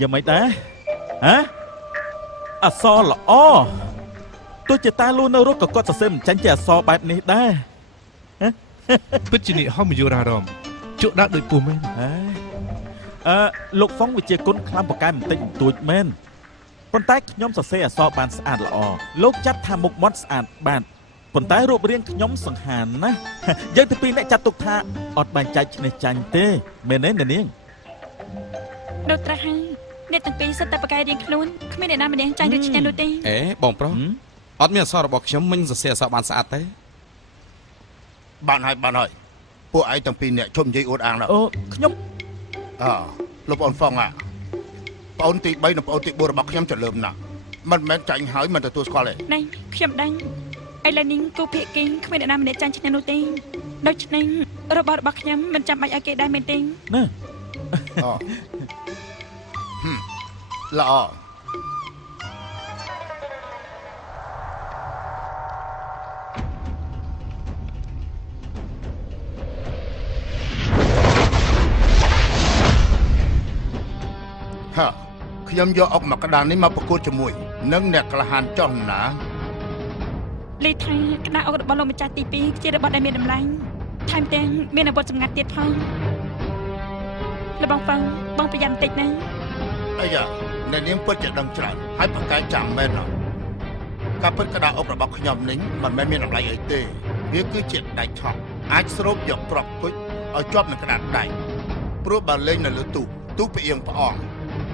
ยังไม่ได้ฮะអសល្អទោះជាតាលូនៅរត់ក៏គាត់សរសេរមិនចាញ់ជាអសបែបនេះដែរពិតជានេះហមយុរារមជក់ដាក់ដូចពស់មែនលោកហ្វុងវិជាគុណខ្លាំងបកែបន្តិចបន្តួចមែនប៉ុន្តែខ្ញុំសរសេរអសបានស្អាតល្អលោកចាត់ថាមុខមាត់ស្អាតបាទប៉ុន្តែរូបរាងខ្ញុំសង្ហានណាយើងទាំងពីរអ្នកចាត់ទុកថាអត់បែងចែកឈ្នះចាញ់ទេមែនទេនាងដូចត្រាស់ហើយអ្នកទាំងពីរសិតតែបកែរៀងខ្លួនគ្មានអ្នកណាម្នាក់ចាញ់ឬឈ្នះនោះទេអេបងប្រុសអត់មានអក្សររបស់ខ្ញុំមិញសរសេរអក្សរបានស្អាតទេបានហើយពួកឯងទាំងពីរអ្នកជុំនិយាយអួតអាងណាអូខ្ញុំលោកបងហ្វុងប្អូនទី3និងប្អូនទី4របស់ខ្ញុំចលើមណាស់មិនមែនចាញ់ហើយមិនទទួលស្គាល់ទេណែខ្ញុំដឹងឥឡូវនេះគូភាគីគ្មានអ្នកណាម្នាក់ចាញ់ឈ្នះនោះទេដូច្នេះរបស់ខ្ញុំមិនចាំបាច់ឲ្យគេដែរមែនទេណាល្អខ្ញុំយកអុកមកក្តារនេះមកប្រកួតជាមួយនឹងអ្នកក្លាហានចុះណាលេខថាក្តារអុករបស់លោកម្ចាស់ទី2ជារបស់ដែលមានតម្លៃថែមទាំងមានអាវុធសម្ងាត់ទៀតផងលបងហ្វុងបងប្រយ័ត្នបន្តិចណាអាយ៉ាអ្នកនាងពិតជាដឹងច្រើនហើយប្រកែកចាំមែនណាការពិតក្តារអុករបស់ខ្ញុំនេះមិនមែនមានតម្លៃអីទេវាគឺជាដែកឆក់អាចស្រូបយកប្រក់គុជឲ្យជាប់នឹងក្តារដែកព្រោះបើលេងនៅលើទូផ្អៀងផ្អង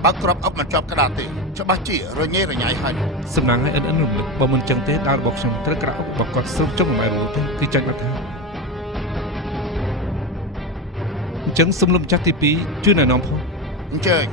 បើក្របអុកមិនជាប់ក្តារទេច្បាស់ជារញ៉េរញ៉ៃហើយសំណាងឲ្យអិនរំលឹកបើមិនចឹងទេដាល់របស់ខ្ញុំត្រូវក្រាក់អុករបស់គាត់ស្រូបចុះមិនរួចទេគឺចាញ់បាត់ហើយអញ្ចឹងសុំលោកម្ចាស់ទី2ជួយណែនាំផងអញ្ជើញ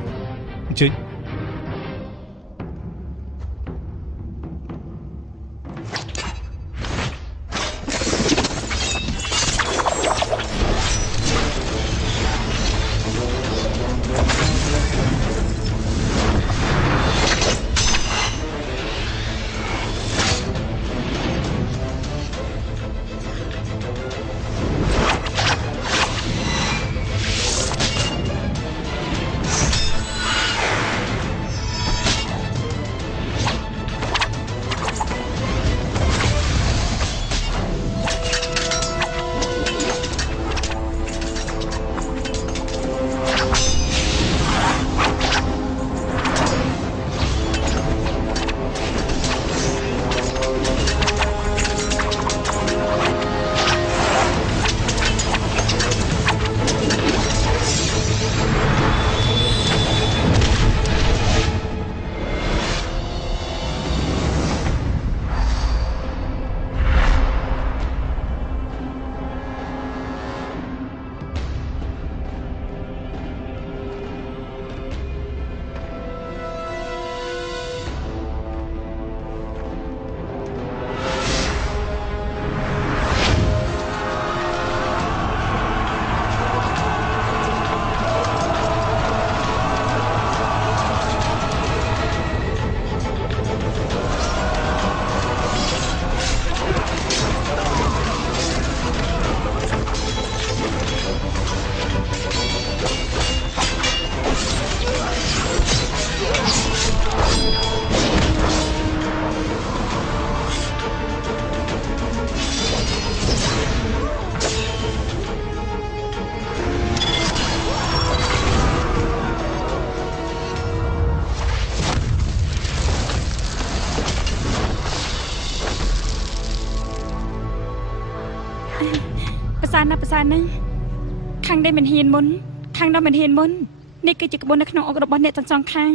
ប្រសាណាខាងđâyមិនហ៊ានមុនខាងនោះមិនហ៊ានមុននេះគឺជាក្បួននៅក្នុងអុករបស់អ្នកទាំងសងខាង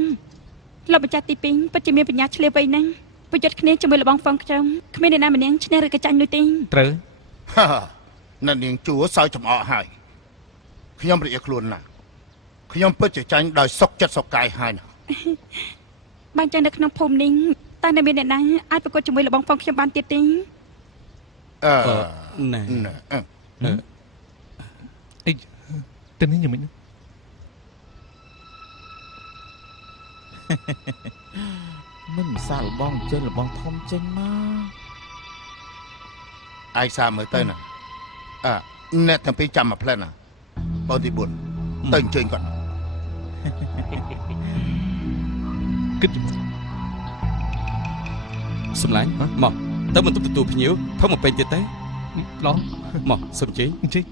លោកម្ចាស់ទី2ពិតជាមានបញ្ញាឆ្លៀវវៃណាស់ប្រយុទ្ធគ្នាជាមួយលបងហ្វុងខ្ញុំគ្មានអ្នកណាម្នាក់ឈ្នះឬក៏ចាញ់នោះទេត្រូវអ្នកនាងជួសើចំអកហើយខ្ញុំរីកខ្លួនណាស់ខ្ញុំពិតជាចាញ់ដោយសុខចិត្តសុខកាយហើយណាបាញ់ចាញ់នៅក្នុងភូមិនេះតើនៅមានអ្នកណាអាចប្រកួតជាមួយលបងហ្វុងខ្ញុំបានទៀតទេណែអីទៅនេះយ៉ាងម៉េច មិនសាលបងចេញលបងធំចេញមក អាយសាមើលទៅណាអ្នកទាំងពីរចាំមកផ្លែណាបងទី4ទៅអញ្ជើញគាត់ គិត សម្លាញ់មកទៅបន្ទប់ទទួលភ្ញៀវផឹកមកពេញទៀតទេ ឡង មកសុំជិះ អញ្ចឹង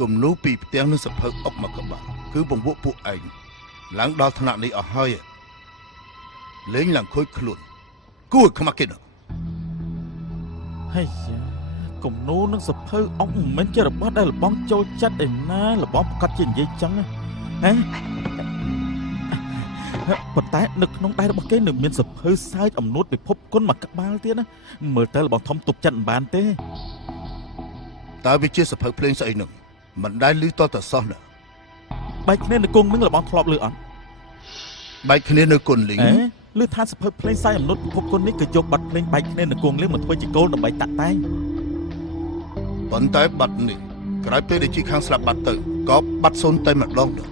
គំនូពីផ្ទាំងនឹងសភៅអុកមកកបាក់គឺបង្វក់ពួកឯងឡើងដល់ថ្នាក់នេះអស់ហើយលេងឡើងខូចខ្លួនគួរខ្មាស់គេណា ហើយយ៉ាគំនូនឹងសភៅអុកមិនមែនជារបស់ដែលលបងចូលចិត្តឯណាលបងប្រកាសជានិយាយចឹងណាប៉ុន្តែនៅក្នុងដៃរបស់គេនៅមានសភៅសើចអំនួតពិភពគុណមកក្បាលទៀតណាមើលទៅលបងធំទប់ចិត្តមិនបានទេ តើវាជាសភៅភ្លេងស្អីនឹងមិនដែលឮតតសោះណា បែកគ្នានៅគង់នឹងលបងធ្លាប់លឺអត់ បែកគ្នានៅគុនលីង លឺថាសភៅភ្លេងសើចអំនួតពិភពគុណនេះគឺយកបាត់ភ្លេងបែកគ្នានៅគង់លៀងមកធ្វើជាគោលដើម្បីតាក់តែង ប៉ុន្តែបាត់នេះក្រោយពេលដែលជីខាងស្លាប់បាត់ទៅក៏បាត់សូន្យតែម្ដងដែរ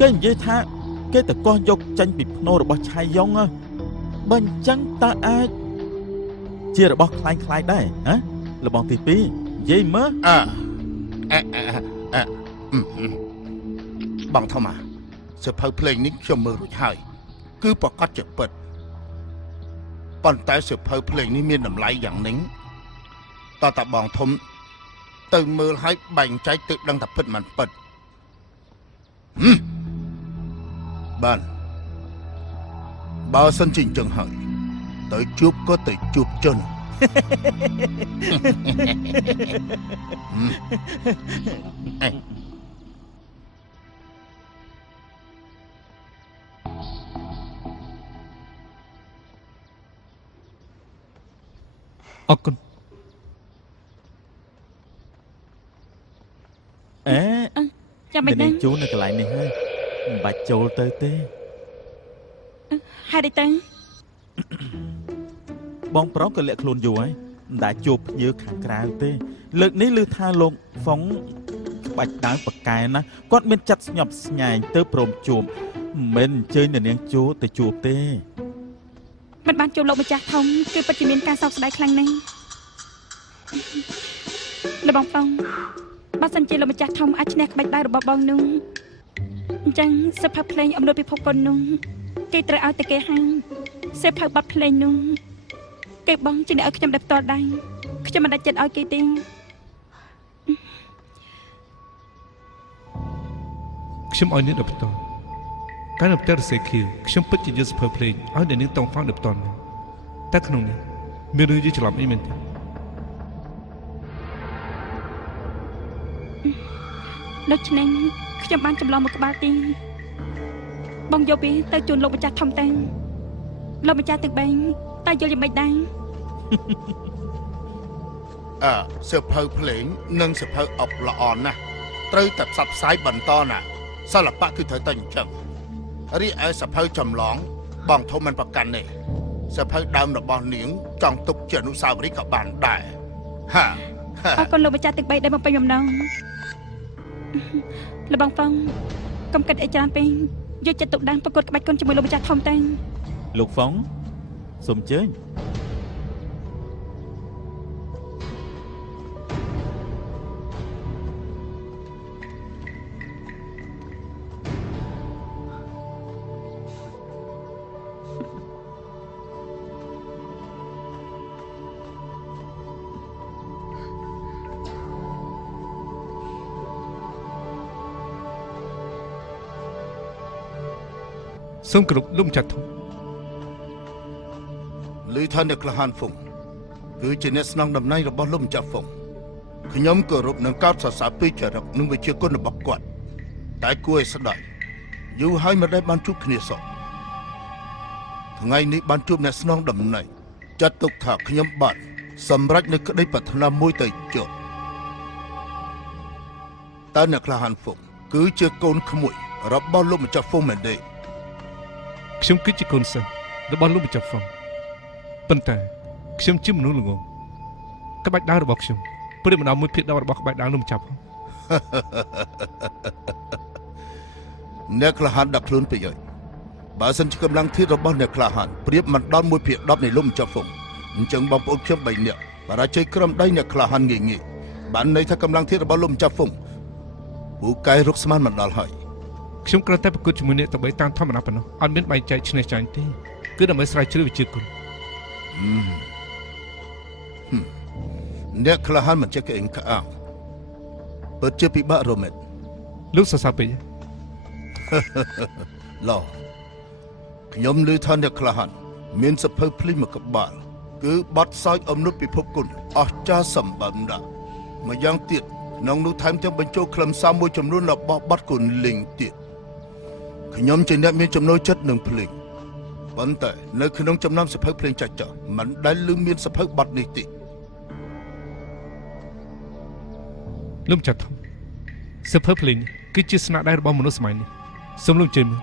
គេនិយាយថាគេតកោះយកចាញ់ពីភ្នោរបស់ឆៃយ៉ុងបើអញ្ចឹងតើអាចជារបស់คล้ายៗដែរហ៎លបងទី2និយាយមើល បងធម្មសភៅភ្លេងនេះខ្ញុំមើលរួចហើយគឺប្រកាសជាពិតប៉ុន្តែសភៅភ្លេងនេះមានតម្លៃយ៉ាងនេះតើតាបងធំទៅមើលឲ្យបែងចែកទៅដឹងថាពិតមិនពិតបានបើសិនជាអញ្ចឹងហើយទៅជួបក៏ទៅជួបជន អរគុណ ចាំមិន នា ដឹង ងជួននៅកន្លែងនេះហើយមិនបាច់ចូលទៅទេ ហេតុអីទៅ បងប្រុសក៏លាក់ខ្លួនយូរហើយមិនដែលជួបភ្ញៀវខាងក្រៅទេលើកនេះឮថាលោកហ្វុងក្បាច់ដើមប៉កែណាគាត់មានចិត្តស្ញប់ស្ញែងទៅព្រមជួបមិនអញ្ជើញនាងជួទៅជួបទេ មិនបានជួបលោកម្ចាស់ធំគឺពិតជាមានការសោកស្ដាយខ្លាំងណាស់លបងប៉ងបើសិនជាលោកម្ចាស់ធំអាចឈ្នះក្បាច់ដៃរបស់បងនោះអញ្ចឹងសិភៅភ្លេងអំណួតពិភពគុណនោះគេត្រូវឲ្យតែគេហាងសិភៅបាត់ភ្លេងនោះគេបងជាអ្នកឲ្យខ្ញុំដែលផ្ទាល់ដៃខ្ញុំមិនដាច់ចិត្តឲ្យគេទេ ខ្ញុំឲ្យអ្នកដល់បន្តកាលនៅផ្ទះរសេខៀវខ្ញុំពិតជាយកសភៅភ្លេងឲ្យអ្នកនាងតង់ហ្វាំងដល់បន្តតែក្នុងនេះមានរឿងយីច្រឡំអីមែនទេ ដូច្នេះខ្ញុំបានចម្លងមកក្បាលទីបងយកវាទៅជូនលោកម្ចាស់ធំតាំងលោកម្ចាស់ទាំងបែងតែយល់យ៉ាងម៉េចដែរ សៀវភៅភ្លេងនិងសៀវភៅអុកល្អណាស់ត្រូវតែផ្សព្វផ្សាយបន្តណាសិល្បៈគឺត្រូវតែអញ្ចឹងរីឯសៀវភៅចម្លងបងធំមិនប្រកាន់ទេសៀវភៅដើមរបស់នាងចង់ទុកជាអនុស្សាវរីយ៍ក៏បានដែរហា អរគុណលោកម្ចាស់ទាំងបីដែលមកពេញបំណងលបងប៉ងកុំគិតអីច្រើនពេកយកចិត្តទុកដាក់ប្រកួតក្បាច់គុនជាមួយលោកម្ចាស់ធំតាំង លោកហ្វុងសូមអញ្ជើញ សូមគោរពលោកម្ចាស់ធំ ឮថាអ្នកក្លាហានហ្វុងគឺជាអ្នកស្នងតំណែងរបស់លោកម្ចាស់ហ្វុងខ្ញុំគោរពនឹងកោតសរសើរពីចរិតនិងវិជ្ជាគុណរបស់គាត់តែគួរឲ្យស្ដាយយូរហើយមិនដែលបានជួបគ្នាសោះថ្ងៃនេះបានជួបអ្នកស្នងតំណែងចាត់ទុកថាខ្ញុំបានសម្រេចនូវក្តីប្រាថ្នាមួយទៅចុះតើអ្នកក្លាហានហ្វុងគឺជាកូនក្មួយរបស់លោកម្ចាស់ហ្វុងមែនទេ ខ្ញុំគឺជាកូនសិស្ស របស់លោកម្ចាស់ហ្វុងប៉ុន្តែខ្ញុំជាមនុស្សល្ងងក្បាច់ដើររបស់ខ្ញុំព្រាបម្ដងមួយភាគ10របស់ក្បាច់ដើរលោកម្ចាស់ផង អ្នកក្លាហានដាក់ខ្លួនពេកហើយបើសិនជាកម្លាំងធាតុរបស់អ្នកក្លាហានប្រៀបមិនដល់1ភាគ10នៃលោកម្ចាស់ហ្វុងអញ្ចឹងបងប្អូនខ្ញុំ3នាក់បរាជ័យក្រំដៃអ្នកក្លាហានងាយងាយបានន័យថាកម្លាំងធាតុរបស់លោកម្ចាស់ហ្វុងពូកែរុកស្មានមិនដល់ហើយ ខ្ញុំគ្រាន់តែប្រកួតជាមួយអ្នកដើម្បីតាមធម្មតាប៉ុណ្ណោះអត់មានបែងចែកឈ្នះចាញ់ទេគឺដើម្បីស្រាវជ្រាវវិជ្ជាគុណ អ្នកក្លាហានមិនចេះក្អេងក្អាងពិតជាពិបាករមែន លោកសរសើរពេក ឡោខ្ញុំឮថាអ្នកក្លាហានមានសភៅភ្លេងមួយក្បាលគឺបទសោចអំណុតពិភពគុណអស្ចារ្យសម្បំណាស់ម្យ៉ាងទៀតក្នុងនោះថែមទាំងបញ្ចូលខ្លឹមសារមួយចំនួនរបស់បទគុណលេងទៀតខ្ញុំជាអ្នកមានចំណូលចិត្តនឹងភ្លេងប៉ុន្តែនៅក្នុងចំណោមសភៅភ្លេងចាស់ៗមិនដែលឮមានសភៅបទនេះទេ លោកម្ចាស់ធំសភើភ្លេងគឺជាស្នាដៃរបស់មនុស្សសម័យនេះសូមលោកជឿមើល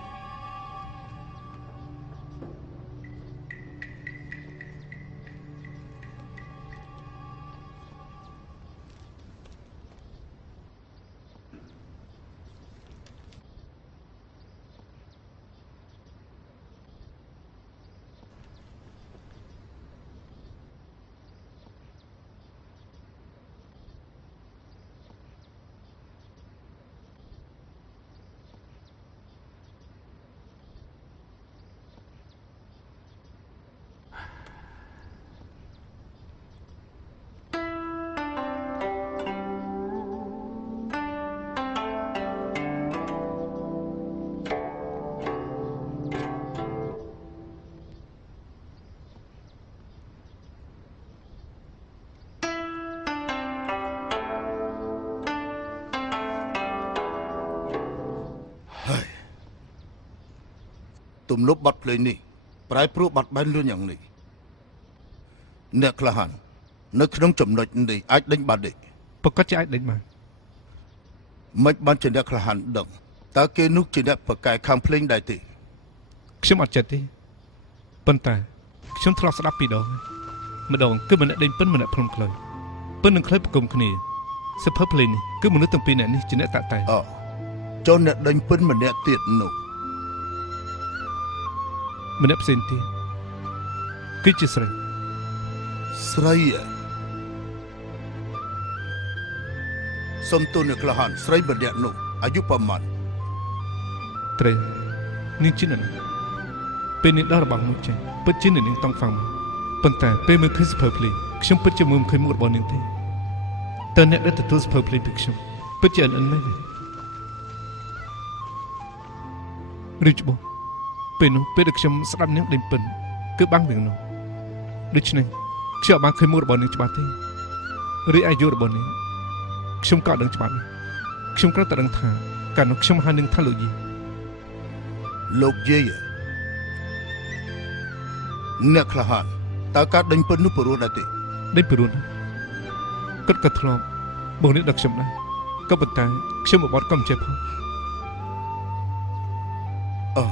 ទំនប់បាត់ភ្លេងនេះប្រែប្រួលបាត់បែនលឿនយ៉ាងនេះអ្នកក្លាហាននៅក្នុងចំណុចនេះអាចដេញបានទេ ប្រកាសជាអាចដេញបាន មិនបានជាអ្នកក្លាហានដឹងតើគេនោះជាអ្នកប្រកែកខាងភ្លេងដែរទេ ខ្ញុំអត់ចិត្តទេប៉ុន្តែខ្ញុំធ្លាប់ស្ដាប់ពីរដងម្ដងគឺម្នាក់ដេញពិនម្នាក់ភ្នំខ្លុយពិននឹងខ្លុយប្រគំគ្នាសភើភ្លេងនេះគឺមនុស្សទាំងពីរនាក់នេះជាអ្នកតាក់តែ អូចុះអ្នកដេញពិនម្នាក់ទៀតនោះ ម្នាក់ផ្សេងទៀតគឺជាស្រី ស្រីសុំទូលអ្នកក្លាហានស្រីម្នាក់នោះអាយុប្រមាណ ត្រីនាងជាអ្នកណាពេលនាងដល់របស់នោះចេញពិតជានាងតង់ហ្វាំងប៉ុន្តែពេលមើលឃើញសភើភ្លេងខ្ញុំពិតជាមើលមិនឃើញមុខរបស់នាងទេតើអ្នកដែលទទួលសភើភ្លេងពីខ្ញុំពិតជាអិនមែនទេរីច្បោះពេលនោះពេលដែលខ្ញុំស្ដាប់នាងដេញពិនគឺបាំងទាំងនោះដូច្នេះខ្ញុំអត់បានឃើញមុខរបស់នាងច្បាស់ទេរីអាយុរបស់នាងខ្ញុំក៏ដឹងច្បាស់ដែរខ្ញុំគ្រាន់តែដឹងថាកាលនោះខ្ញុំហៅនាងថាលោកយី លោកយាយអ្នកក្លាហានតើការដេញពិននោះព្រោះដែរទេ ដេញពីរួនគាត់ក៏ធ្លាប់បងនេះដឹកខ្ញុំដែរក៏ប៉ុន្តែខ្ញុំមកបត់ក៏មិនចេះផង អូ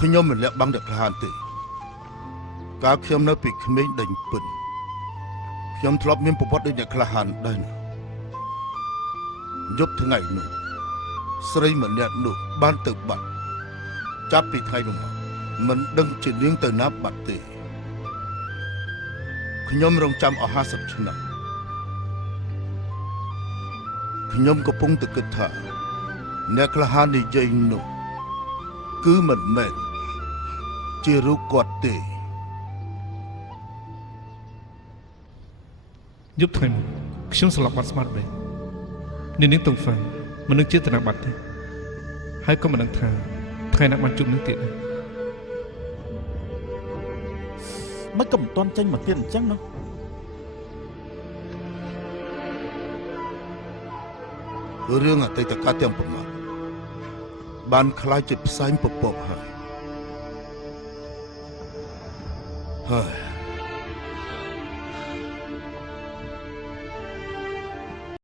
ខ្ញុំមិនលាក់បាំងអ្នកក្លាហានទេកាលខ្ញុំនៅពីក្មេងដេញពិនខ្ញុំធ្លាប់មានប្រវត្តិដូចអ្នកក្លាហានដែរណាយប់ថ្ងៃនោះស្រីម្នាក់នោះបានទៅបាត់ចាប់ពីថ្ងៃនោះមកមិនដឹងជានាងទៅណាបាត់ទេខ្ញុំរងចាំអស់50ឆ្នាំខ្ញុំកំពុងតែគិតថាអ្នកក្លាហាននិយាយនោះគឺមិនមែនជារូបគាត់ទេ យប់ថ្ងៃនោះខ្ញុំស្លាប់បាត់ស្មារតីនាងតុងហ្វាំងមិននឹកចេតនាបាត់ទេហើយក៏មិនដឹងថាថ្ងៃណាបានជួបនឹងទៀតដែរ មិនក៏មិនទាន់ចេញមកទៀតអញ្ចឹងនោះ រឿងអតីតកាលទាំងប៉ុន្មានបានคล้ายជាផ្សែងពពកហើយ